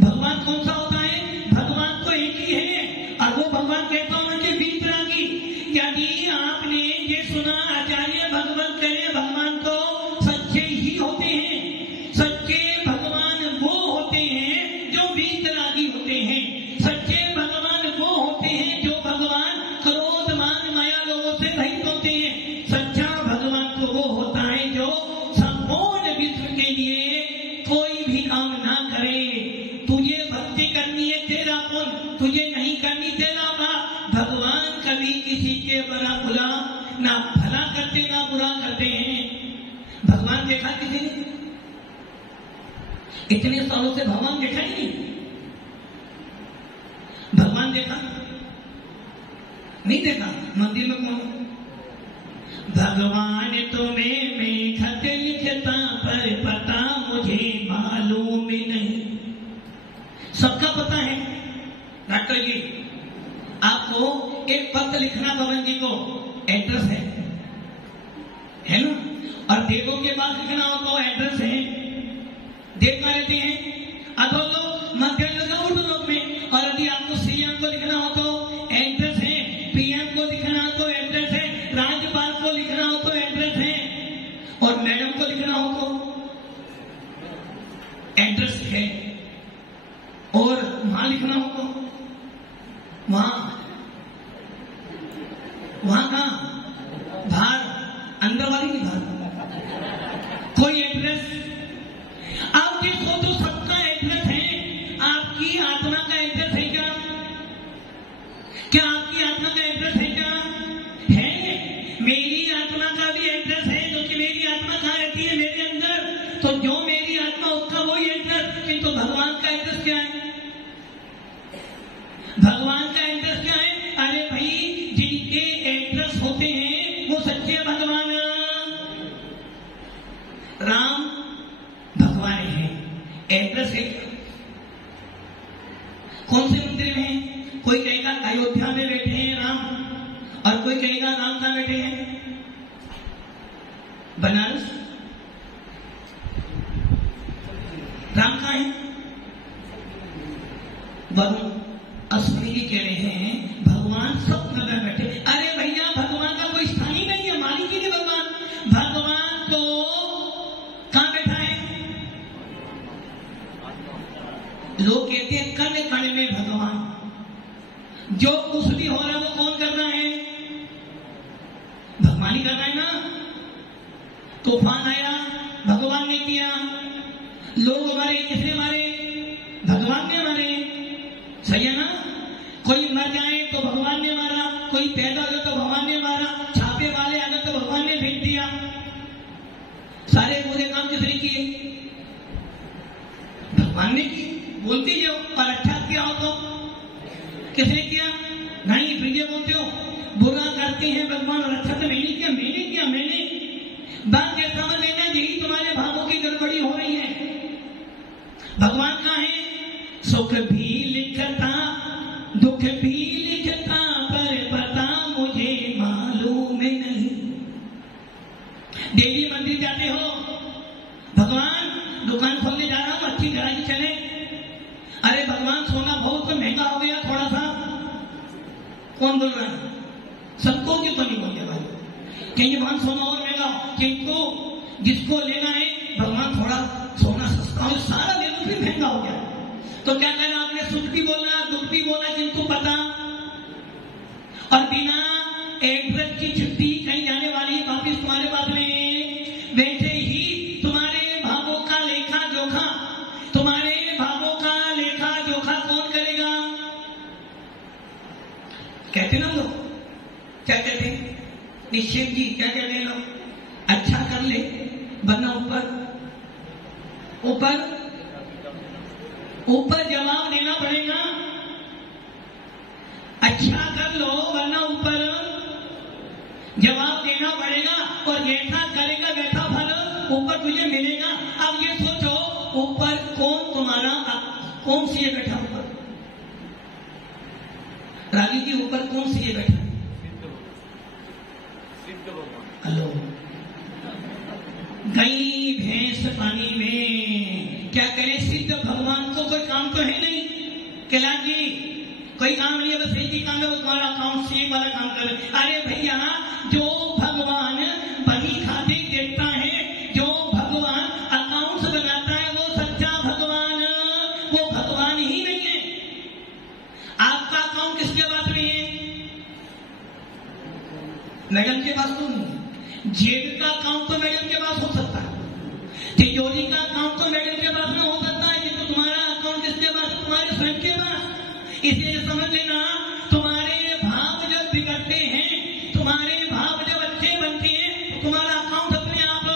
भगवान कौन सा होता है? भगवान तो एक ही है, और वो भगवान कहता हूं कि वीतरागी। यदि आपने ये सुना आचार्य भगवान करे भगवान तो सच्चे ही होते हैं। सच्चे भगवान वो होते हैं जो वीतरागी होते हैं। सच्चे भगवान वो होते हैं जो भगवान क्रोध मान माया लोगों से रहित होते हैं। सच्चा भगवान तो वो होता है जो संपूर्ण विश्व के लिए कोई भी काम ना करे। तुझे भक्ति करनी है तेरा पुण्य, तुझे नहीं करनी तेरा पाप। भगवान कभी किसी के बड़ा बुरा ना भला करते ना बुरा करते हैं। भगवान देखा किसी ने? इतने सालों से भगवान देखा ही नहीं। भगवान देखा नहीं? देखा। मंदिर में कौन? भगवान तुम्हें मैं खत लिखता पर पता मुझे मालूम नहीं। सबका पता है। डॉक्टर जी आपको एक पत्र लिखना भगवान जी को, एड्रेस है ना? और देवों के पास लिखना हो तो एड्रेस है। देव कहाँ रहते हैं? अधो लोग, मध्य लोग, उर्दू लोग में। और यदि आपको सीएम को लिखना हो तो एड्रेस है, पीएम को लिखना हो तो एड्रेस है, राज्यपाल को लिखना हो तो एड्रेस है, और मैडम को लिखना हो तो एड्रेस है। और वहां लिखना हो तो वहां कहां? बाहर, अंदर वाली नहीं, बाहर कोई एड्रेस। आप देखो तो सबका एड्रेस है। आपकी आत्मा का एड्रेस है क्या? क्या आपकी आत्मा का एड्रेस है क्या? है। मेरी आत्मा का भी एड्रेस है, क्योंकि मेरी आत्मा कहाँ रहती है? मेरे अंदर। तो जो मेरी आत्मा उसका वही एड्रेस। किंतु भगवान का एड्रेस क्या है? भगवान का एड्रेस क्या है? अरे भाई जिनके एड्रेस होते हैं वो सच्चे भगवान। राम भगवान है, एड्रेस है। कौन से मंदिर में है? कोई कहेगा अयोध्या में बैठे हैं राम, और कोई कहेगा राम कहां बैठे हैं? बनारस। राम कहां है? वरुण अश्विनी जी कह रहे हैं भगवान सब जगह बैठे। अरे भैया भगवान का कोई स्थान ही नहीं है, मालिक ही नहीं भगवान। भगवान तो कहां बैठा है? लोग कहते हैं कण कण में भगवान। जो कुछ भी हो रहा है वो कौन कर रहा है? भगवान ही कर रहा है ना। तूफान आया भगवान ने किया, लोग मरे किसने मारे? भगवान ने मारे। सही है ना? कोई मर जाए तो भगवान ने मारा, कोई पैदा हो तो भगवान ने मारा, छापे वाले आ गए तो भगवान ने भेज दिया। सारे बुरे काम किसने किए? भगवान ने किए। बोलती जो और अच्छा किया हो तो किसने किया? नहीं, प्रिय बोलते हो बुरा करते हैं भगवान, और अच्छा तो मैंने किया, मैंने किया, मैंने। बात ये समझ लेना, यही तुम्हारे भावों की गड़बड़ी हो रही है। भगवान कहाँ है? सुख भी लिखता दुख भी लिखता पर पता मुझे मालूम नहीं। देवी मंदिर जाते हो, भगवान दुकान खोलने जा रहा हूं, अच्छी गाड़ी चले। अरे भगवान सोना बहुत महंगा हो गया थोड़ा सा। कौन बोल रहा है? सबको क्यों तो नहीं बोलते भाई, कहेंगे भगवान सोना और महंगा हो, किंतु जिसको लेना है भगवान थोड़ा सोना सस्ता हो, सारा ले लो फिर महंगा हो गया। तो क्या कहना आपने? सुख भी बोला दुख भी बोला, किंतु पता। और बिना एड्रेस की छुट्टी कहीं जाने वाली वापिस तुम्हारे पास में बैठे ही तुम्हारे भावों का लेखा जोखा, तुम्हारे भावों का लेखा जोखा कौन करेगा? कहते ना लोग, क्या कहते हैं? निश्चित जी क्या कहते हैं लोग? अच्छा कर ले वरना ऊपर ऊपर ऊपर जवाब देना पड़ेगा। अच्छा कर लो वरना ऊपर जवाब देना पड़ेगा, और जैसा करेगा वैसा फल ऊपर तुझे मिलेगा। अब ये सोचो ऊपर कौन तुम्हारा, कौन सी है बैठा ऊपर? रागी जी ऊपर कौन सी है बैठा? हेलो, गई भैंस पानी में, क्या करे? सिद्ध भगवान को कोई कोई काम तो है नहीं। कैलाश जी कोई काम नहीं है, बस एक ही काम है, वो तुम्हारा अकाउंट सेव वाला काम कर। अरे भैया, जो भगवान बही खाते देखता है, जो भगवान अकाउंट्स बनाता है, वो सच्चा भगवान, वो भगवान ही नहीं है। आपका अकाउंट किसके पास में है? मैडम के पास तो नहीं। जेब का अकाउंट तो मैडम के पास हो सकता है, तिजोरी का अकाउंट तो मैडम के पास में हो सकता है, किंतु तुम्हारा अकाउंट किसके पास? तुम्हारे स्वयं के पास। इसलिए समझ लेना, तुम्हारे भाव जब बिगड़ते हैं, तुम्हारे भाव जब अच्छे बनते हैं, तो तुम्हारा अकाउंट अपने आप।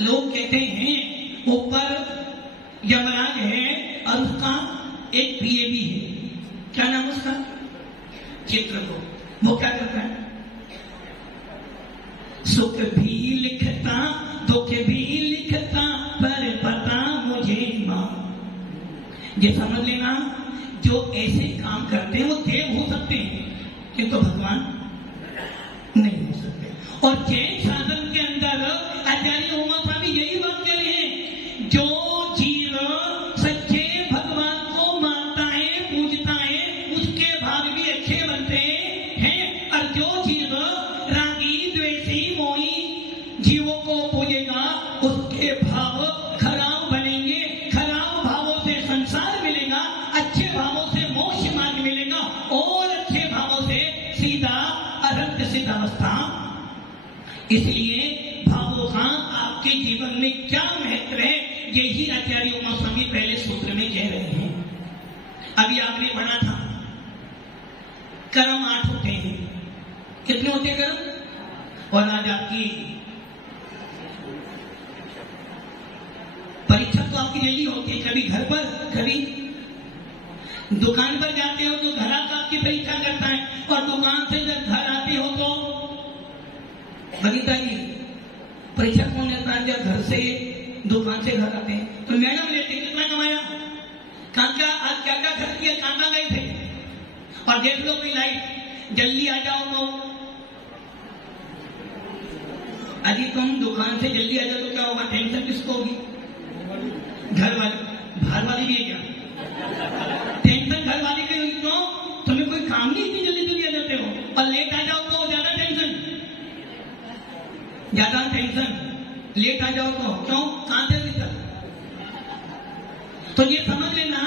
लोग कहते हैं ऊपर यमराज है और उसका एक प्रिय भी है। क्या नाम उसका? चित्रगुप्त। वो क्या करता है? सुख भी लिखता, दुख भी लिखता, पर पता मुझे मां। ये समझ लेना, जो ऐसे काम करते हैं वो देव हो सकते हैं, किंतु भगवान नहीं हो सकते। और जैन शासन के अंदर आचार्य उमा स्वामी यही बात कह रहे हैं, जो जीव सच्चे भगवान को मानता है, पूजता है, उसके भाव भी अच्छे बनते हैं। और जो जीव रागी, द्वेषी, मोही जीवों को पूजेगा, उसके भाव खराब बनेंगे। खराब भावों से संसार मिलेगा, अच्छे भावों से मोक्ष मार्ग मिलेगा, और अच्छे भावों से सीधा अनंत सिद्धावस्था। इसलिए भावों का आपके जीवन में क्या महत्व है, यही आचार्य उमा स्वामी पहले सूत्र में कह रहे हैं। अभी आपने पढ़ा था कर्म 8 होते हैं। कितने होते हैं कर्म? और आज आपकी परीक्षा तो आपकी डेली होती है, कभी घर पर, कभी दुकान पर जाते हो तो घर का आपकी परीक्षा करता है, और दुकान से जब घर आते हो तो बनीता जी परीक्षा कौन लेता है? जब घर से दुकान से घर आते हैं तो मैडम लेते, कितना कमाया, काका आज क्या क्या खर्च किया, काका गए थे, और देख लो कोई लाइट, जल्दी आ जाओ तो। अजी तुम दुकान से जल्दी आ जाओ तो क्या होगा? टेंशन किसको होगी? घर वाले, बाहर वाले भी है क्या? टेंशन घर वाले की होगी। क्यों? तुम्हें कोई काम नहीं, इतनी जल्दी जल्दी आ जाते हो, और लेट आ जाओ तो ज्यादा टेंशन, ज्यादा टेंशन। लेट आ जाओ तो क्यों? कहां थे अभी तक? तो ये समझ लेना,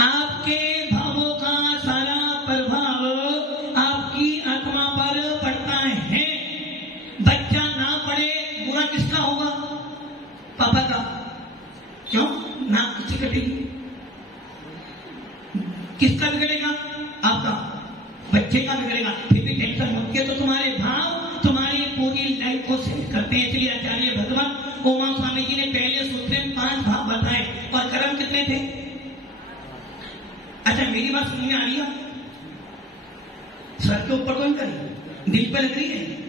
आपके भावों का सारा प्रभाव आपकी आत्मा पर पड़ता है। बच्चा ना पढ़े, बुरा किसका होगा? पापा का। क्यों? नाक किससे कटेगी? किसका बिगड़ेगा? आपका। बच्चे का बिगड़ेगा। फिर भी टेंशन होती है, तो तुम्हारे भाव तुम्हारी पूरी लाइफ को सेट करते हैं। इसलिए आचार्य भगवान उमा स्वामी जी ने पहले सूत्र में 5 भाव बताए, और कर्म कितने थे? अच्छा मेरी बात समझ में आ रही है? सर के ऊपर कोई करी, दिल पे लग रही है।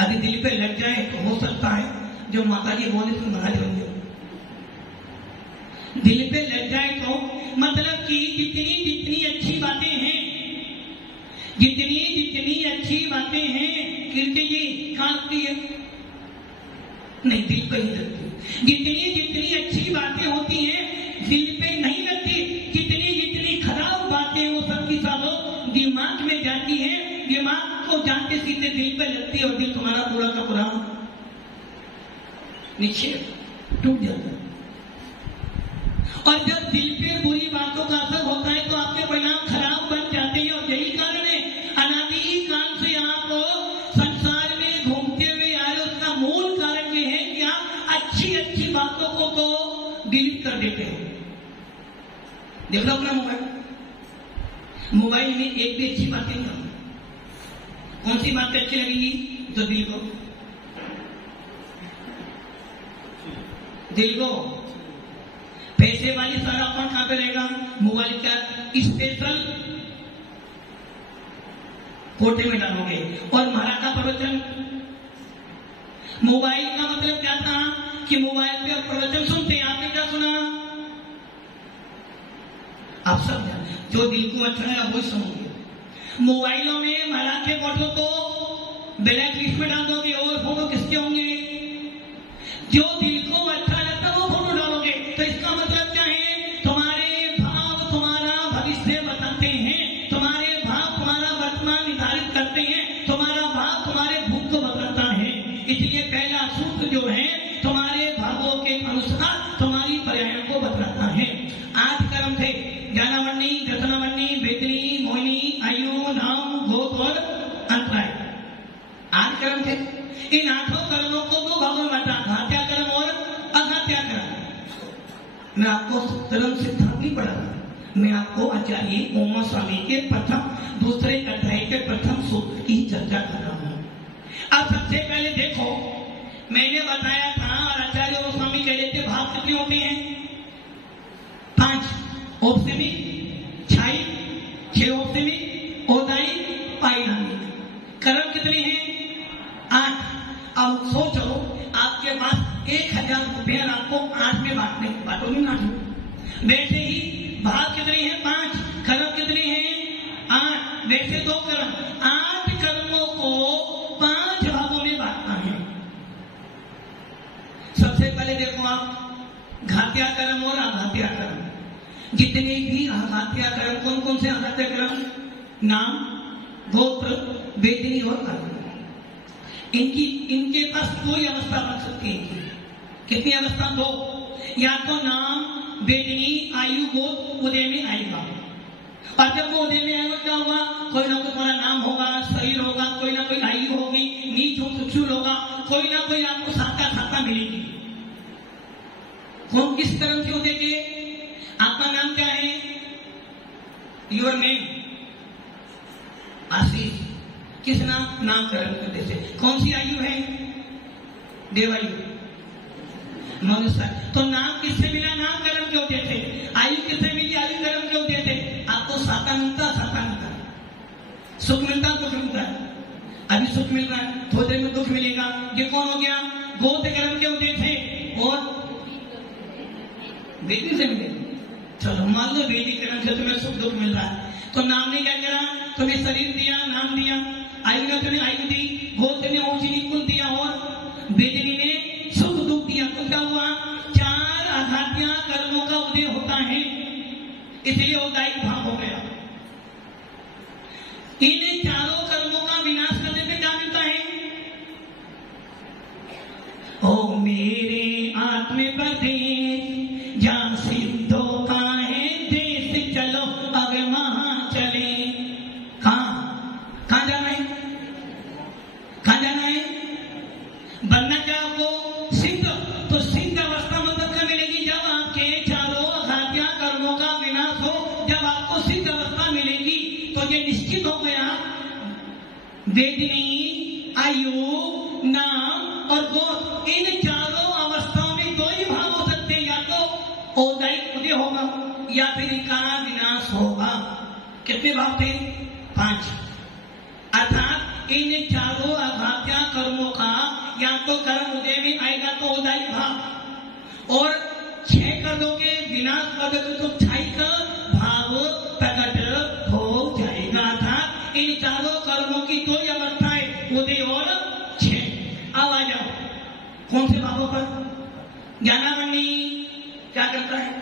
अभी दिल पे लग जाए तो हो सकता है जो माता जी बोले तो महाराज होंगे। दिल पे लग जाए तो मतलब कि जितनी जितनी अच्छी बातें हैं, जितनी जितनी अच्छी बातें हैं, कीर्ति जी काटती है नहीं, दिल पे ही लगती। जितनी जितनी अच्छी बातें होती हैं दिल पे नहीं लगती, जितनी जितनी खराब बातें वो सब की सब दिमाग में जाती हैं, दिमाग को जाते सीधे दिल पे लगती है, और दिल तुम्हारा पूरा का पूरा नीचे टूट जाता है। और जब दिल पे बुरी बातों का असर होता है तो आपके परिणाम खराब बन जाते हैं। और यही कारण है अनादि काल से आप संसार में घूमते हुए आ रहे, उसका मूल कारण ये है कि आप अच्छी अच्छी बातों को तो डिलीट कर देते हो। देख लो अपना मोबाइल में एक भी अच्छी बातें नहीं होंगी। कौन सी बातें अच्छी लगेगी? जो दिल को पैसे वाली सारा अकाउंट कहां पे रहेगा? मोबाइल का स्पेशल कोटे में डालोगे। और महाराज का प्रवचन, मोबाइल का मतलब क्या था कि मोबाइल पे प्रवचन सुनते हैं। आपने क्या सुना? आप सब जो दिल को अच्छा लगा वो सुनोगे। मोबाइलों में महाराज के फोटो को ब्लैक लिस्ट में डाल दोगे, और फोटो किसके होंगे? जो दिल को अच्छा लगता है वो फोटो डालोगे। तो इसका मतलब क्या है इन 8 कर्मों को 2 भागों में बांटा, घात्या कर्म और अघात्या कर्म। मैं आपको कर्म सिद्धांत नहीं पढ़ा, मैं आपको आचार्य ओमा स्वामी के प्रथम दूसरे अध्याय के प्रथम सूत्र की चर्चा कर रहा हूं। अब सबसे पहले देखो, मैंने बताया था और आचार्य ओमा स्वामी कह रहे थे भाग कितने होते हैं? 5, औपसेमिक, छाई, 6 औपसेमिक, औदाई, पारिणामिक। कर्म कितने हैं? 8। अब सोचो, आपके पास 1000 रुपया आपको 8 में बांटो नहीं बांटो। वैसे ही भाग कितने हैं? 5। कर्म कितने हैं? 8। वैसे 2 कर्म, 8 कर्मों को 5 भागों में बांटना है। सबसे पहले देखो आप, घात्या कर्म और अघात्या कर्म। जितने भी अघात्या कर्म, कौन कौन से अघात्या कर्म? नाम, गोत्र, वेदिनी और कर्म। इनके पास 2 ही अवस्था बन सकती है। कितनी अवस्था? 2। या तो नाम, वेदिनी, आयु, गोत्र उदय में आएगा, और जब वो उदय में आएगा क्या होगा? कोई ना कोई तुम्हारा नाम होगा, शरीर होगा, कोई ना कोई आयु होगी, नीच सूक्ष्म होगा, कोई ना कोई आपको साता मिलेगी। कौन किस कर्म से उदय के? आपका नाम क्या है? योर नेम आशीष। किस नामकरण करने से? कौन सी आयु है? देवायु, मनुष्य। तो नाम किससे मिला? नामकरण के होते थे। आयु किससे मिली? आयु कर्म के होते थे। आपको साता मिलता, सुख मिलता, दुख मिलता है। अभी सुख मिल रहा है, थोड़ी देर में दुख मिलेगा। ये कौन हो गया? गोत्र कर्म के होते थे। और वेदी से मिले। चलो मान लो वेदी कर्म से तुम्हें सुख दुख मिल रहा है, तो नाम ने क्या करा? तुम्हें शरीर दिया, नाम दिया। आयु ने तुम्हें आयु दी, गोत्र ने औषधि कुल दिया, और वेदिनी ने सुख दुख दिया। तो क्या हुआ? 4 अघात्या कर्मों का उदय होता है, इसलिए औदायिक भाग हो गया। इन 4 कर्मों का विनाश करने से क्या मिलता है? ओ मेरे आत्म प्रदेश, जहाँ सिद्धों का है देश, चलो अब वहां चले। कहां जाना है? कहां जाना है? बनना क्या आपको? सिद्ध। तो सिद्ध अवस्था मतलब क्या मिलेगी? जब आपके 4 अघात्या कर्मों का विनाश हो, जब आपको सिद्ध अवस्था मिलेगी, तो ये निश्चित हो गया, वेदिनी, आयु, नाम और गोत्र, इन 4 अवस्थाओं में 2 ही भाग हो सकते हैं। या तो औदायिक उदय होगा, या फिर इनका विनाश होगा। कितने भाग थे? 5। अर्थात इन 4 अघात्या कर्मों का या तो कर्म उदय में आएगा तो औदायिक भाग, और 6 कर दोगे, विनाश कर दोगे तो क्षयिक भाव प्रकट हो जाएगा। अर्थात इन 4 कर्मों की 2 ही अवस्थाएं, उदय और 6। अब आ जाओ कौन से भावों पर? ज्ञानावणी क्या करता है?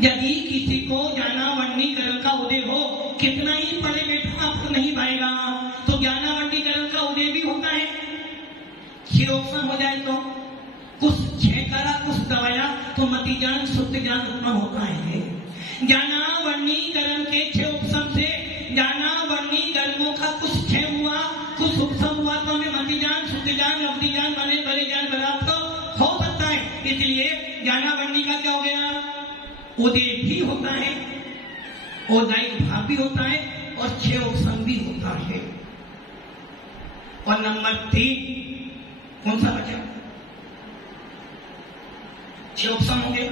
यदि किसी को ज्ञानावणी कर्म का उदय हो, कितना ही पढ़े बैठा आपको नहीं पाएगा, तो ज्ञानावणी कर्म का उदय भी होता है। 6 ऑप्शन हो जाए तो कुछ 6 करा, कुछ दबाया, तो मति ज्ञान, शुद्ध ज्ञान उत्पन्न होता है। ज्ञानावणी कर्म के 6 ऑप्शन से ज्ञानावणी कर्मों का कुछ 6 हुआ, कुछ उपसम हुआ, तो हमें मति ज्ञान, शुद्ध ज्ञान, अवधि ज्ञान, बड़े ज्ञान प्राप्त हो सकता है। इसलिए ज्ञानावणी का क्या हो गया? उदय भी होता है, औदायिक भाव भी होता है, और 6 ऑप्शन भी होता है। और नंबर 3 कौन सा बचा? 6 ऑप्शन हो गए,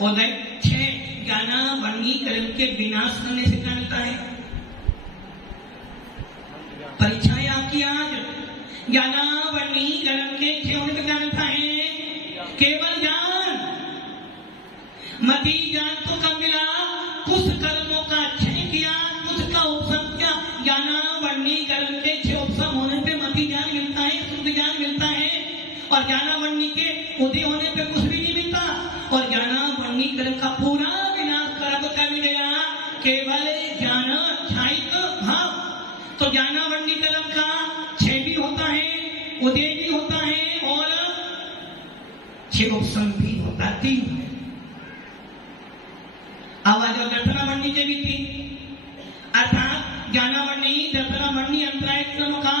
औदायिक 6। ज्ञानावणी कर्म के विनाश करने से क्या मिलता है? परीक्षाएं आपकी आज। ज्ञानावणी कर्म के 6 होने पर क्या मिलता है? केवल ज्ञान। मति ज्ञान तो कब मिला? कुछ कर्मों का 6 किया, कुछ का उपसम किया। ज्ञानावणी कर्म के 6 उपसम होने पे मति ज्ञान मिलता है, शुद्ध ज्ञान मिलता है, और ज्ञानावणी के उदय होने पे कुछ भी नहीं मिलता। और ज्ञानावणी कर्म का पूरा विनाश करा तो क्या मिल गया? केवल ज्ञान क्षयिक भाव। तो ज्ञानावणी कर्म का 6 भी होता है, उदय भी होता है, और 6 उपसम भी होता है। 3 आवाज और दर्शनावणी के भी 3। अर्थात ज्ञानावरणी दशरावरणी अंतराय क्रम का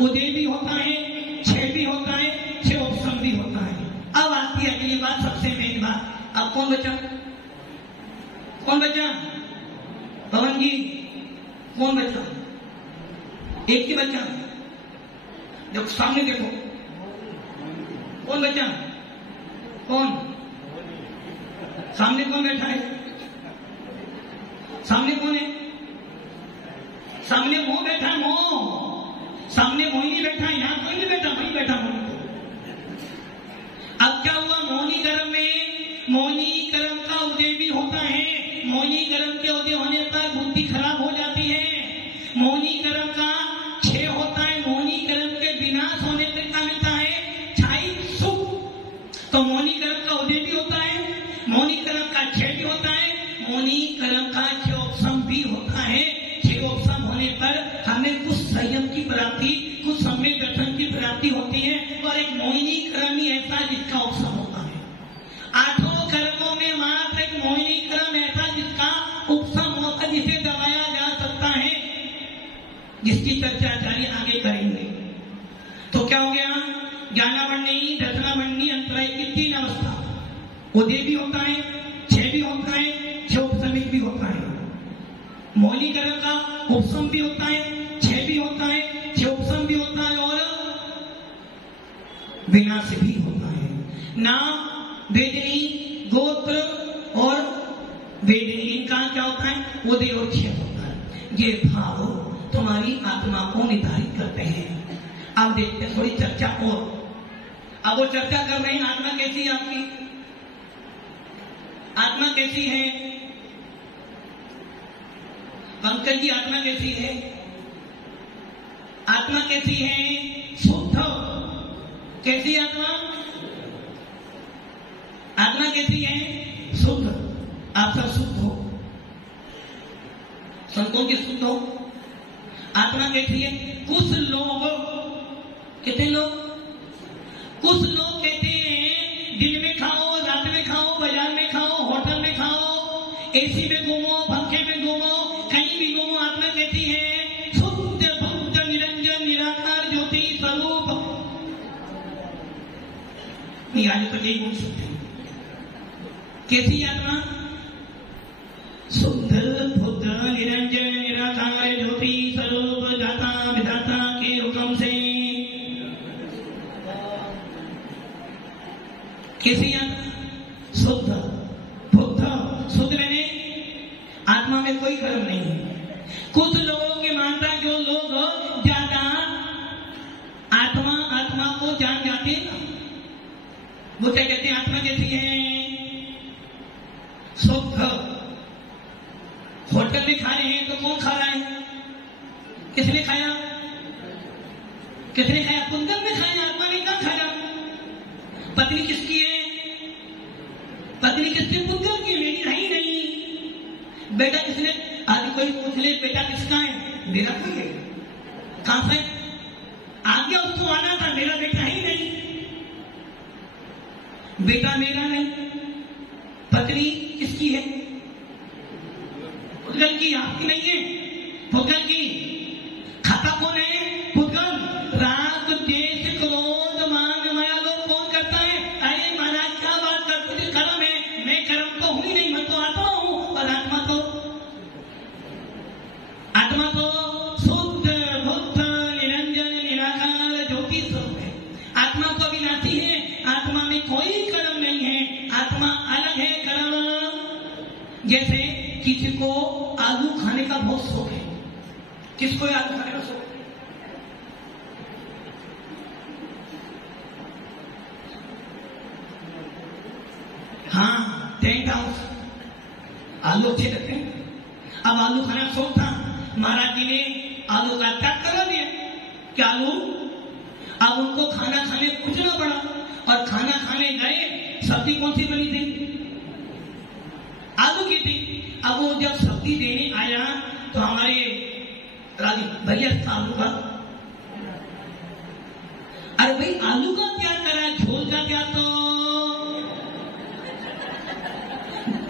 उदय भी होता है, क्षय भी होता है, क्षयोपशम भी होता है। अब आती है अगली बात, सबसे मेन बात। अब कौन बचा? कौन बचा? पवन जी कौन बचा? एक ही बचा। जब सामने देखो कौन बचा? कौन सामने? कौन बैठा है सामने? कौन है सामने? मोह बैठा है, मोह। सामने मोही नहीं बैठा है, यहां कोई नहीं बैठा, वही बैठा मोह। अब क्या हुआ? मोहिनी कर्म में मोहिनी कर्म का उदय भी होता है। मोहिनी कर्म के उदय होने पर बुद्धि खराब हो जाती है। मोहिनी कर्म का क्षय होता है। मोहिनी कर्म के विनाश होने पर क्या मिलता है? छाई सुख। तो मोहिनी कर्म का उदय भी होता है, मोहिनी कर्म का क्षय भी होता है, मोहिनी कर्म का क्षयोपशम भी होता है। क्षयोपशम होने पर हमें कुछ संयम की प्राप्ति, कुछ सम्यक दर्शन की प्राप्ति होती है। और एक मोहिनी कर्म ही ऐसा जिसका उपशम होता है। आठों कर्मों में मात्र एक मोहिनी कर्म ऐसा जिसका उपशम होकर जिसे दबाया जा सकता है, जिसकी चर्चा आचार्य आगे करेंगे। तो क्या हो गया? ज्ञानावरणी दशनावरणी अंतराय की तीन अवस्था, उदय भी होता है, क्षय भी होता है, क्षयोपशमिक भी होता है। मोहिनी कर्म का उपशम भी होता है, क्षय भी होता है, क्षयोपशम भी होता है और विनाश भी होता है। नाम, वेदनी, गोत्र और वेदनी, इनका क्या होता है? उदय और क्षय होता है। ये भाव तुम्हारी आत्मा को निर्धारित करते हैं। अब देखते हैं थोड़ी चर्चा और। अब वो चर्चा कर रहे हैं आत्मा कैसी है आपकी, आत्मा कैसी है? पंकज जी आत्मा कैसी है? आत्मा कैसी है? शुद्ध। कैसी आत्मा? आत्मा कैसी है? शुद्ध। आप सब शुद्ध हो, संतों की शुद्ध हो। आत्मा कैसी है? कुछ लोग, कितने लोग? कुछ लोग कहते हैं दिन में खाओ, रात में खाओ, बाजार में खाओ, होटल में खाओ, एसी में घूमो, पंखे में घूमो, कहीं भी घूमो। आत्मा कहती है शुद्ध बुद्ध निरंजन निराकार ज्योति स्वरूप। नहीं आज तो यही बोल सकते हैं। कैसी आत्मा? शुद्ध बुद्ध निरंजन निराकार ज्योति स्वरूप, दाता विधाता के हुक्म से। कैसी आत्मा? शुद्ध बुद्ध। शुद्ध मैंने आत्मा में कोई कर्म नहीं है। कुछ लोगों की मानता है, जो लोग ज्यादा आत्मा को जान जाते हैं ना, वो क्या कहते हैं? आत्मा कैसी है? शुद्ध। होटल में खा रहे हैं तो कौन खा रहा है? किसने खाया? किसने खाया? कुंदन में खाया, आत्मा ने कहाँ खाया? पत्नी किसकी है? पत्नी किसकी? पुत्र की। मेरी रही नहीं। बेटा किसने? आज कोई पूछ ले बेटा किसका है? मेरा कोई है। कहां से आ गया? उसको आना था, मेरा बेटा ही नहीं। बेटा मेरा नहीं। पत्नी किसकी है? पुद्गल की, आपकी नहीं है। पुद्गल की। खाता कौन है? पुद्गल। राग द्वेष क्रोध मान माया लोग कौन करता है? अरे महाराज क्या बात करते थे? कर्म है। मैं कर्म तो हुई नहीं, मैं तो आत्मा हूं। और आत्मा तो शुद्ध बुद्ध निरंजन निराकार ज्योति स्वरूप है। आत्मा तो अविनाशी है। आत्मा में कोई कर्म नहीं है। आत्मा अलग है। कर्म जैसे किसी को आलू खाने का बहुत शौक है। किसको आलू खाने का शौक है? हाँ, टेंट हाउस। आलू अच्छे लगते हैं। अब आलू खाने का शौक था, महाराज जी ने आलू का त्याग करा दिया। क्या आलू? अब उनको खाना खाने पूछना पड़ा, और खाना खाने गए, सब्जी कौन सी बनी थी? आलू की थी। अब वो जब सब्जी देने आया तो हमारे राजी भैया आलू का, अरे भाई आलू का क्या करा, झोल का क्या? तो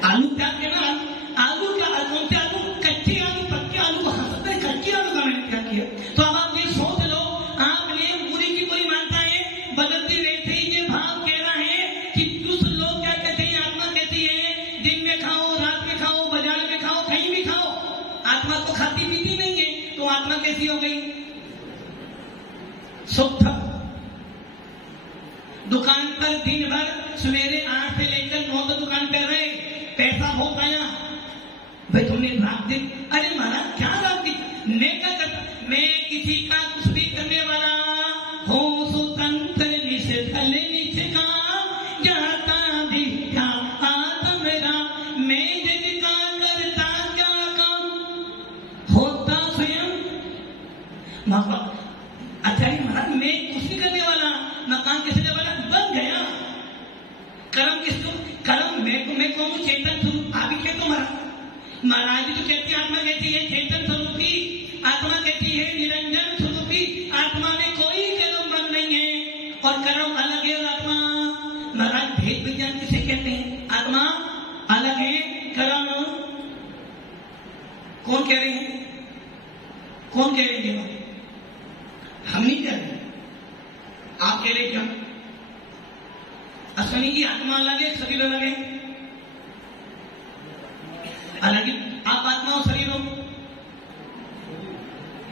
आलू क्या कहना? आलू का कौन से आलू? कच्चे आलू, पक्के आलू, हंसते कच्चे कैसी हो गई? सुख था। दुकान पर दिन भर सवेरे 8 से लेकर 9 तक दुकान पर रहे, पैसा बहुत आया। भाई तुमने रात दिन, अरे महाराज क्या रात दिन, मैं क्या करता, मैं किसी का कुछ भी करने वाला हूँ, स्वतंत्र निष्ठल निष्ठा जाता दिखा आत्म राम, मैं जिनका करता क्या काम होता स्वयं। आचार्य महाराज मैं कुछ नहीं करने वाला, मकान किसने वाला बन गया। कर्म किसको? कर्म मैं कौन हूँ? चेतन स्वरूप। आप ही कहते हो महाराज जी तो कहती आत्मा कहती है चेतन स्वरूपी, आत्मा कहती है निरंजन स्वरूपी, आत्मा में कोई कर्म बंद नहीं है और कर्म अलग है और आत्मा। महाराज भेद विज्ञान किसे कहते हैं? आत्मा अलग है, कर्म कौन कह रहे हैं? कौन कह रहे हैं? हम नहीं कह रहे, आप कह रहे क्या? अश्विनी की आत्मा अलग है, शरीर अलग है, अलग है। आप आत्मा हो, शरीर हो,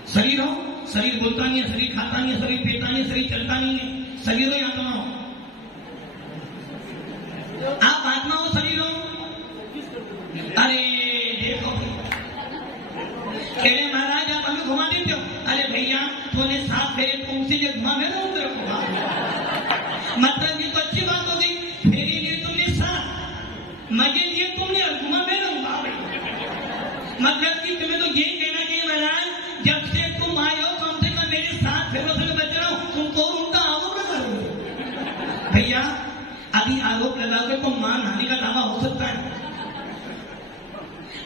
शरीर हो, शरीर बोलता नहीं है, शरीर खाता नहीं है, शरीर पीता नहीं है, शरीर चलता नहीं है, शरीर हो या आत्मा हो? आप आत्मा हो, शरीर हो? अरे देखो कह रहे महाराज आप हमें घुमा देते हो। अरे भैया तूने 7 फेरे तुमसे लिए घुमा मैं रहूं तेरे को, मतलब ये तो अच्छी बात हो गई, फेरी लिए तुमने 7, मजे लिए तुमने और घुमा मैं रहूंगा। मतलब कि तुम्हें तो ये कहना चाहिए महाराज जब से तुम आए हो कम से कम मेरे 7 फेरों से मैं बच रहा हूं, तुमको उनका आरोप न करो। भैया अभी आरोप लगाओगे तो मान हानि का दावा हो सकता है।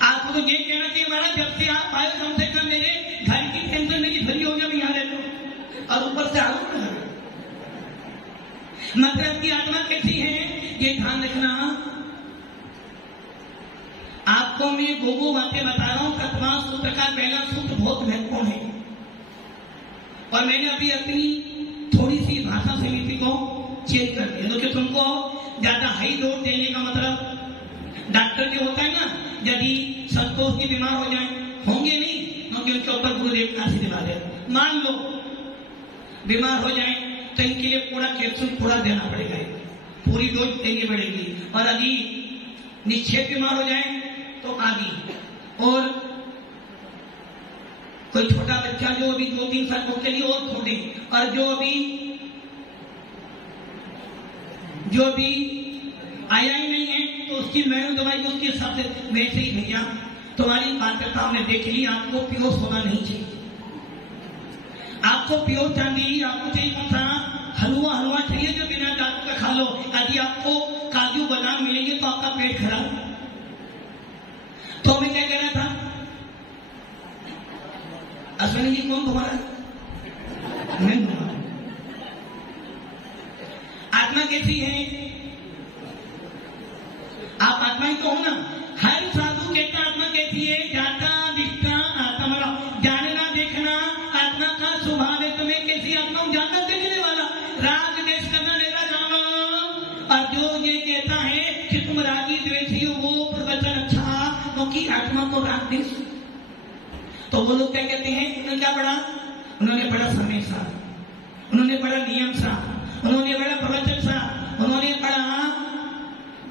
आपको तो ये कहना चाहिए महाराज जब से आप आए कम से कम मेरे घर की टेंशन मेरी भरी हो गया, मैं यहाँ रहता हूँ और ऊपर से आरोप लगा। मतलब की आत्मा कैसी है ये ध्यान रखना। आपको मैं गो बातें बता रहा हूं। तत्वा सूत्र का पहला सूत्र बहुत महत्वपूर्ण है और मैंने अभी अपनी थोड़ी सी भाषा समिति को चेंज कर दिया क्योंकि तुमको ज्यादा हाई डोज देने का मतलब डॉक्टर जो होता है ना, यदि संतोष की बीमार हो जाए, होंगे नहीं क्योंकि उनके ऊपर गुरुदेव का आशीर्वाद है, मान लो बीमार हो जाए तो इनके लिए पूरा कैप्सूल पूरा देना पड़ेगा, पूरी डोज देनी पड़ेगी। और यदि निक्षेप बीमार हो जाए तो आदि, और कोई छोटा बच्चा जो अभी 2-3 साल उसके लिए और छोटे, और जो अभी आया ही नहीं है तो उसकी मैनू दवाई उसके हिसाब से वैसे ही। भैया तुम्हारी पात्रता हमने देख ली, आपको प्योर सोना नहीं चाहिए, आपको प्योर चांदी, आपको चाहिए कौन सा हलवा चाहिए जो बिना दांत का खा लो। यदि आपको काजू बादाम मिलेंगे तो आपका पेट खराब। तो मैं क्या कह रहा था, अश्विनी जी कौन तुम्हारा? मैं तुम्हारा। आत्मा कैसी है? आप आत्मा ही तो हो ना। हर साधु कहता आत्मा कैसी है? जाता दिखता आत्मा, जानना देखना आत्मा का स्वभाव है। तुम्हें कैसी आत्मा हूं? जानना देखने वाला, राग देश करना लेगा जाना। और जो ये कहता है कि तुम रागी द्वेषी हो वो प्रवचन अच्छा, क्योंकि आत्मा को राग देश। तो वो लोग क्या कहते हैं? उन्होंने क्या पढ़ा? उन्होंने पढ़ा समय सा, उन्होंने पढ़ा नियम सा, उन्होंने पढ़ा प्रवचन सा, उन्होंने पढ़ा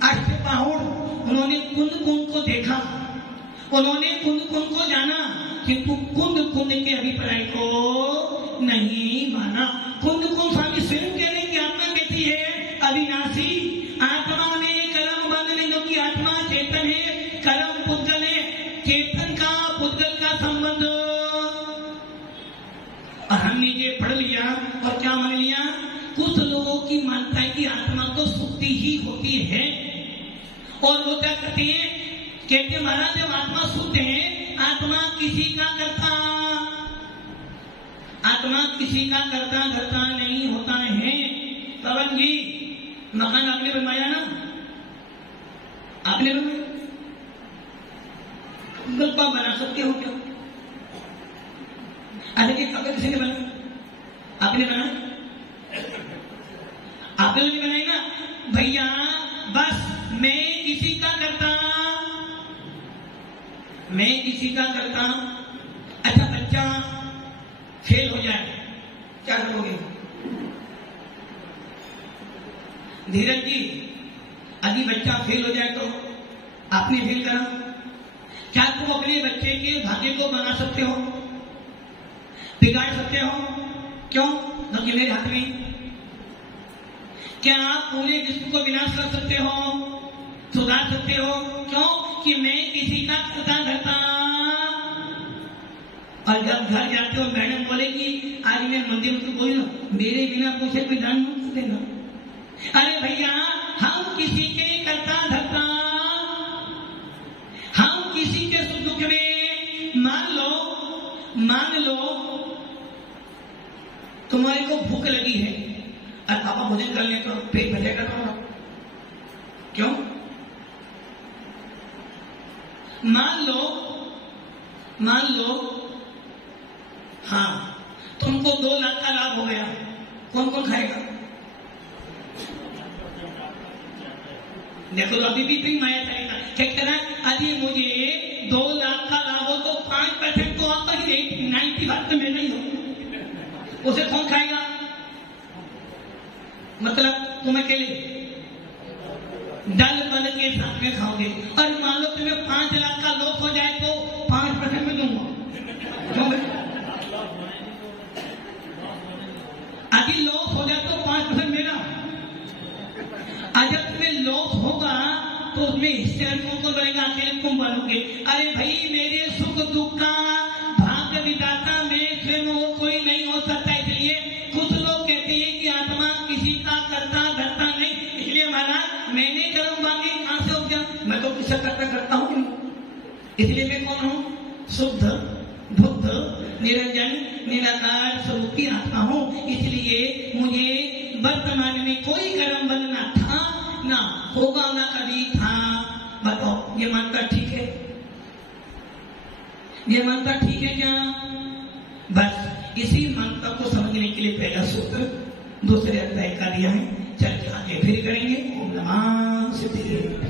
अष्टबाहुर, उन्होंने कुंद कुंद को देखा, उन्होंने कुंद कुंद को जाना, किंतु कुंद कुंद के अभिप्राय को नहीं माना। कुंद कुंद स्वामी स्वयं कह रहे हैं कि आत्मा कहती है अविनाशी, आत्मा में कर्म बंद नहीं, क्योंकि आत्मा चेतन है, कर्म पुद्गल है, चेतन का पुद्गल का संबंध। और हमने ये पढ़ लिया और क्या मान लिया? कुछ लोगों की मानता है कि आत्मा तो सुक्ति ही होती है, और वो क्या करते हैं? कहते महाराज जब आत्मा शुद्ध है, आत्मा किसी का करता, आत्मा किसी का करता धरता नहीं होता है। पवन जी मकान आपने बनवाया ना, आपने बनवाया, आप बना सकते हो क्या? अरे ये कपड़े किसी ने बनाया? आपने बनाया? आपने नहीं बनाई ना भैया। बस मैं किसी का करता, मैं किसी का करता। अच्छा बच्चा फेल हो जाए, क्या करोगे? धीरज जी, यदि बच्चा फेल हो जाए तो आपने फेल करा, क्या तुम अपने बच्चे के भाग्य को बना सकते हो, बिगाड़ सकते हो? क्यों? क्योंकि मेरे हाथ में। क्या आप पूरे विश्व को विनाश कर सकते हो, सुधार सकते हो? क्यों? कि मैं किसी का करता धरता। और जब घर जाते हो मैडम बोलेगी आज मैं मंदिर में कोई ना, मेरे बिना पूछे कोई दान मत देना। अरे भैया, हम किसी के करता धरता, हम किसी के सुख दुख में, मान लो तुम्हारे को भूख लगी है और पापा भोजन कर ले तो पेट भरेगा तुम्हारा, क्यों? मान लो हाँ, तुमको 2 लाख का लाभ हो गया, कौन कौन खाएगा? देखो तो अभी भी माया करेगा, क्या करा? अभी मुझे 2 लाख का लाभ हो तो 5% तो आता ही नहीं, 90% में नहीं हो, उसे कौन खाएगा? मतलब तुम अकेले दल बल के साथ में खाओगे। और मान लो तुम्हें 5 लाख का लॉस हो जाए तो 5% में दूंगा, क्यों? अभी लॉस हो जाए तो 5% मेरा। अगर तुम्हें लॉस होगा तो उसमें हिस्सेदार कौन रहेगा? अकेले तुम बनोगे। अरे भाई, मेरे सुख दुख का भाग्य विधाता में स्वयं और कोई नहीं हो सकता। इसलिए कुछ लोग कहते हैं कि आत्मा किसी का करता धरता नहीं, इसलिए महाराज मैंने कर्म मांगे कहां से हो गया? मैं तो किसी करता हूं, इसलिए मैं कौन हूं? शुद्ध बुद्ध निरंजन निराकार स्वरूपी आत्मा हूं। इसलिए मुझे वर्तमान में कोई कर्म बल ना था, ना होगा, ना कभी था। बताओ, ये मानता ठीक है? ये मानता ठीक है क्या? बस इसी मानता को समझने के लिए पहला सूत्र दूसरे अध्याय का दिया है, चर्चा आगे फिर करेंगे। ओम नमः शिवाय।